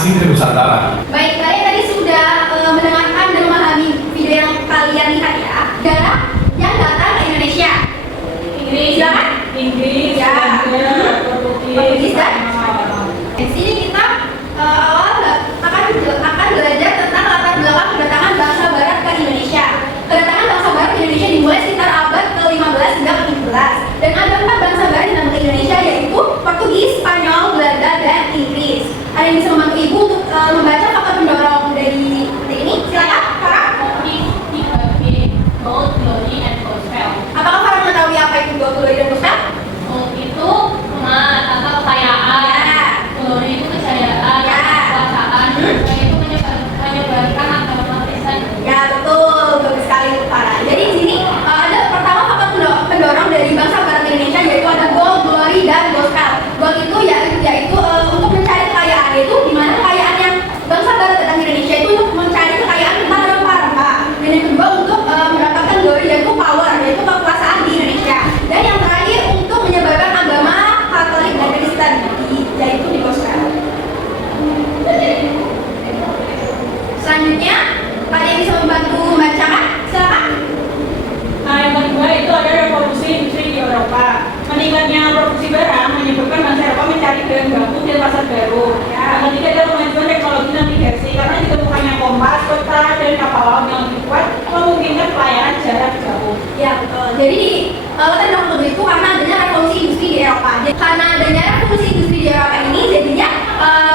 masing-masing dari Nusantara. Baik, kalian tadi sudah mendengarkan dan memahami video yang kalian lihat ya. Negara yang datang ke Indonesia. Inggris, silakan. Inggris, Ya. Portugis, dan di sini kita awal akan belajar tentang latar belakang kedatangan bangsa Barat ke Indonesia. Kedatangan bangsa Barat ke Indonesia dimulai sekitar abad ke-15 hingga ke-17 dan ada 4 bangsa Barat yang datang ke Indonesia, yaitu Portugis, Spanyol, Belanda, dan Inggris. Ada yang bisa membantu ibu untuk membaca faktor pendorong dari ini? Silakan, Farah. Gold, glory, and gospel. Apakah Farah mengetahui apa itu gold, glory, dan gospel? Gold itu emas atau kekayaan. Ya. Glory itu kejayaan, Ya. kekuasaan. Gospel itu menyebarkan agama Kristen. Ya, betul, bagus sekali Bu Farah. Jadi di sini ada pertama faktor pendorong dari bangsa Barat Indonesia, yaitu ada gold, glory, dan gospel. Gold itu yaitu untuk mencari kekayaan, yaitu di mana kekayaan yang bangsa Barat datang ke Indonesia itu untuk mencari kekayaan tentang rempah-rempah. Dan yang kedua untuk mendapatkan glory, yaitu power, yaitu kekuasaan di Indonesia. Dan yang terakhir untuk menyebarkan agama Katolik dan Kristen, yaitu di gospel. Selanjutnya, ada yang bisa membantu membacakan? Silakan. Nah, yang kedua itu ada revolusi industri di Eropa. Meningkatnya produksi barang menyebabkan bangsa Eropa mencari bahan baku di pasar baru. Yang ketiga ada kemajuan teknologi navigasi karena ditemukannya kompas, peta, dan kapal laut yang lebih kuat memungkinkan pelayaran jarak jauh. Ya, betul. Jadi di latar belakang itu karena adanya revolusi industri di Eropa. Jadi, karena adanya revolusi industri di Eropa ini, jadinya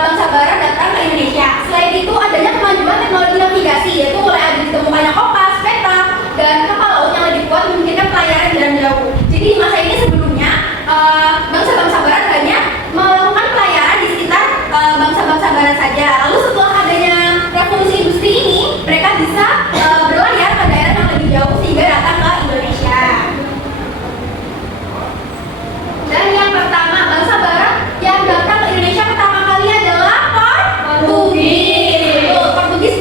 bangsa Barat datang ke Indonesia. Selain itu adanya kemajuan teknologi navigasi, yaitu mulai ditemukannya kompas, peta, dan kapal laut yang lebih kuat memungkinkan pelayaran jarak jauh. Jadi di masa ini sebelumnya bangsa-bangsa Barat hanya melakukan pelayaran di sekitar bangsa-bangsa Barat saja. Lalu setelah adanya revolusi industri ini, mereka bisa berlayar ke daerah yang lebih jauh sehingga datang ke Indonesia. Dan yang pertama, bangsa Barat yang datang ke Indonesia pertama kali adalah Portugis. Portugis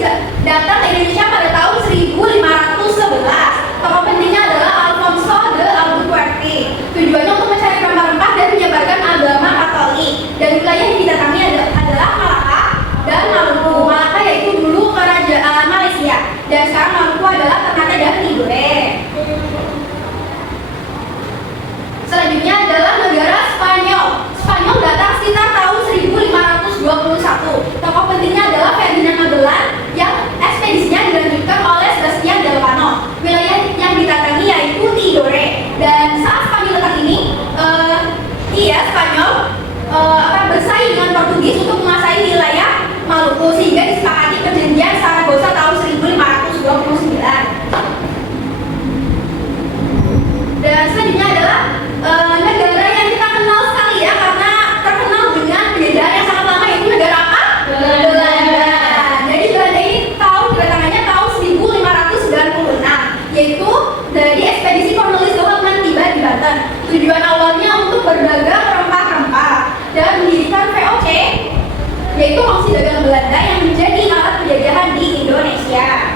datang ke Indonesia pada tahun 1511. Tokoh pentingnya adalah Alfonso de Albuquerque. Tujuannya untuk mencari rempah-rempah dan menyebarkan agama Katolik. Dan wilayah yang didatangi adalah Malaka dan Maluku. Malaka yaitu dulu kerajaan Malaysia, dan sekarang Maluku adalah Ternate dan Tidore. Selanjutnya adalah negara Spanyol. Spanyol datang sekitar tahun 1521. Tokoh pentingnya adalah Ferdinand Magellan yang ekspedisinya dilanjutkan oleh Sebastian Elcano. Wilayah yang didatangi yaitu Tidore. Dan saat Spanyol datang ini, Spanyol bersaing dengan Portugis untuk menguasai wilayah Maluku sehingga disepakati perjanjian Saragossa tahun 1529. Dan selanjutnya adalah negara yang kita kenal sekali ya, karena terkenal dengan penjajahan yang sangat lama, yaitu negara apa? Belanda. Jadi Belanda ini kedatangannya tahun 1596, yaitu dari ekspedisi Cornelis Houtman tiba di Banten. Tujuan awalnya untuk berdagang rempah-rempah dan mendirikan VOC, yaitu Komisi Dagang Belanda yang menjadi alat penjajahan di Indonesia.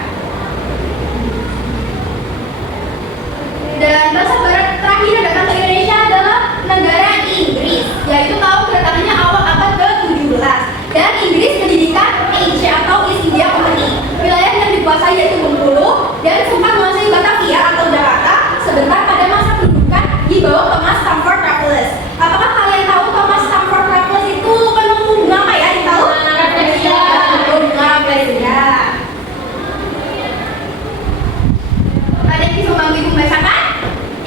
Dan bangsa Barat terakhir yang datang ke Indonesia adalah negara Inggris, yaitu tahun kedatangannya awal abad ke-17. Dan Inggris mendirikan Asia atau East India Company. Wilayah yang dikuasai yaitu Bengkulu dan sempat menguasai Batavia atau Jakarta sebentar pada masa pendudukan di bawah Thomas Stamford Raffles. Apakah kalian tahu Thomas Stamford Raffles itu penemu bunga apa ya? Tahu? Bunga Rafflesia. Ada yang bisa membantu ibu membacakan?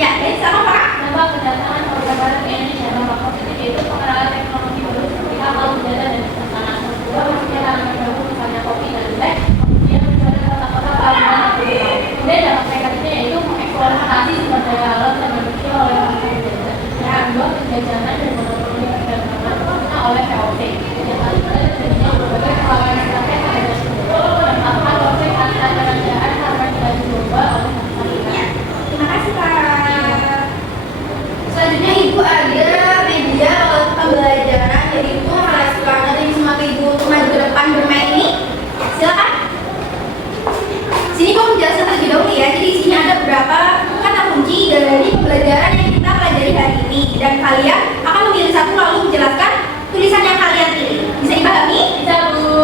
Ya, sama Pak. Dampak kedatangan warga Barat ke Indonesia, dampak positif yaitu pengenalan teknologi baru seperti kapal, udara, dan pesanan. Kedua, masuknya tanaman baru misalnya kopi dan teh. Kemudian menjual kota-kota pelabuhan atau pulau. Kemudian dampak negatifnya yaitu mengeksploitasi sumber daya alam dan manusia oleh bangsa penjajah. Yang kedua, penjajahan dan monopoli perdagangan oleh VOC. Yang ketiga, terjadinya berbagai perlawanan rakyat terhadap sumber. Dan keempat, konflik antar kerajaan harmonisasi global oleh bangsa kita. Terima kasih Pak. Selanjutnya Ibu ada media pembelajaran, jadi Ibu relasi ada yang semangat Ibu untuk maju ke depan bermain ini. Silakan. Sini kok menjelaskan terlebih dahulu ya. Jadi di sini ada beberapa kata kunci dari pembelajaran yang kita pelajari hari ini, dan kalian akan memilih satu lalu menjelaskan tulisan yang kalian pilih. Bisa dipahami? Bisa, Bu.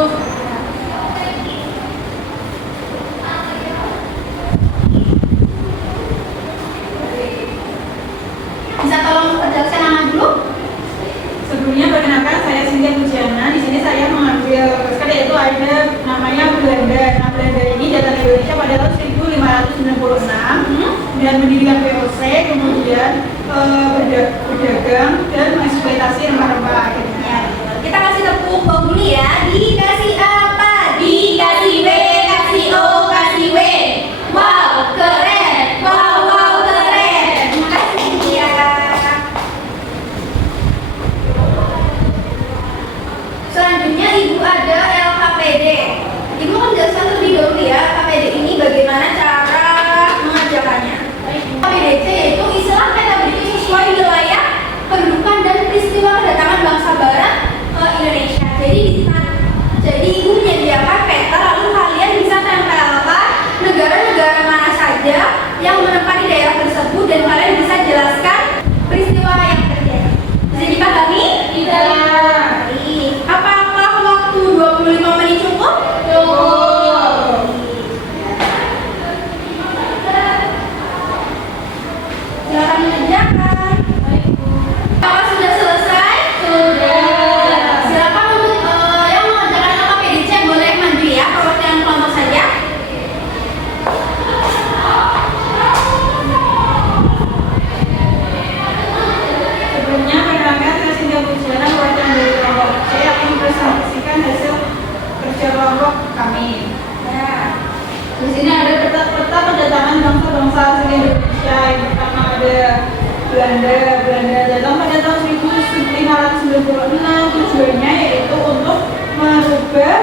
sini ada peta kedatangan bangsa-bangsa asing Indonesia. Yang pertama ada Belanda. Belanda datang pada tahun 1596. Tujuannya yaitu untuk merubah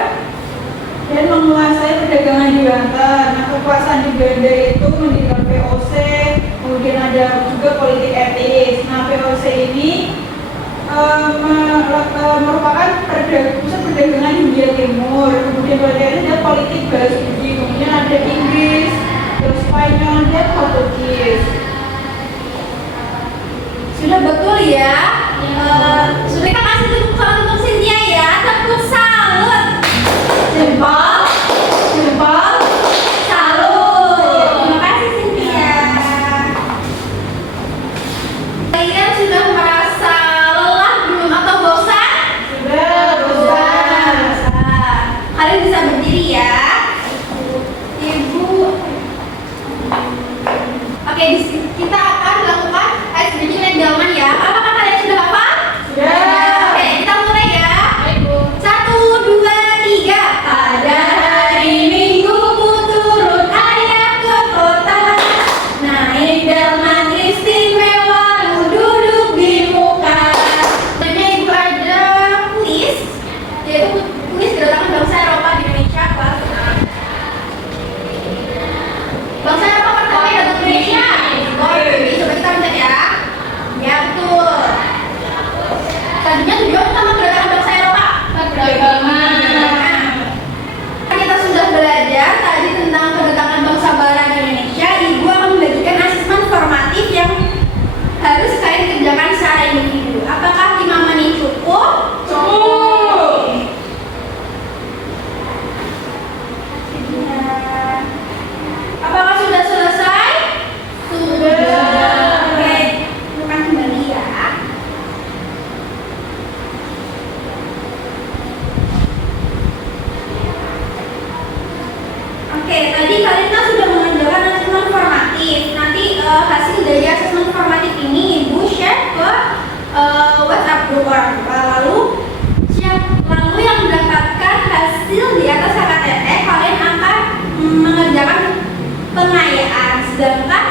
dan menguasai perdagangan di banten. Nah, kekuasaan di Belanda itu mendirikan VOC, kemudian ada juga politik etis. Nah, VOC ini merupakan pusat perdagangan di India Timur. Kemudian ada politik balas budi, kemudian ada Inggris, terus Spanyol dan Portugis. Sudah betul ya. Sudah, kita kasih tepuk tangan untuk Cynthia ya. Tepuk salut. Jempol, jempol, salut. Terima kasih Cynthia. Kalian sudah merasa lelah belum atau bosan? Sudah bosan. Kalian bisa berdiri ya. Ibu. Oke, kita akan melakukan icebreaking dan jawaban ya. Apakah kalian sudah hafal? Sudah. Oke, kita mulai ya. Baik, Bu. 1, 2, 3. Pada hari Minggu ku turun ayah ke kota, naik delman istimewa, ku duduk di muka. Sebenarnya ibu ada kuis, yaitu kuis kedatangan bangsa Eropa di Indonesia kelas 6. Bangsa Eropa pertama yang datang ke Indonesia. Oh, ini coba kita lihat ya. Ya betul. Tadinya tujuan utama kedatangan bangsa Eropa Perdagangan. Kita sudah belajar tadi tentang kedatangan bangsa Barat di Indonesia. Ibu akan membagikan asesmen formatif yang harus kalian kerjakan secara individu. Apakah 5 menit cukup? Cukup. Apakah sudah selesai? Sudah. Oke, bukan kembali ya. Oke, tadi kalian kan sudah mengerjakan asesmen formatif. Nanti hasil dari asesmen formatif ini ibu share ke WhatsApp grup orang tua. Lalu yang mendapatkan hasil di atas KKTT kalian akan mengerjakan pengayaan. Sedangkan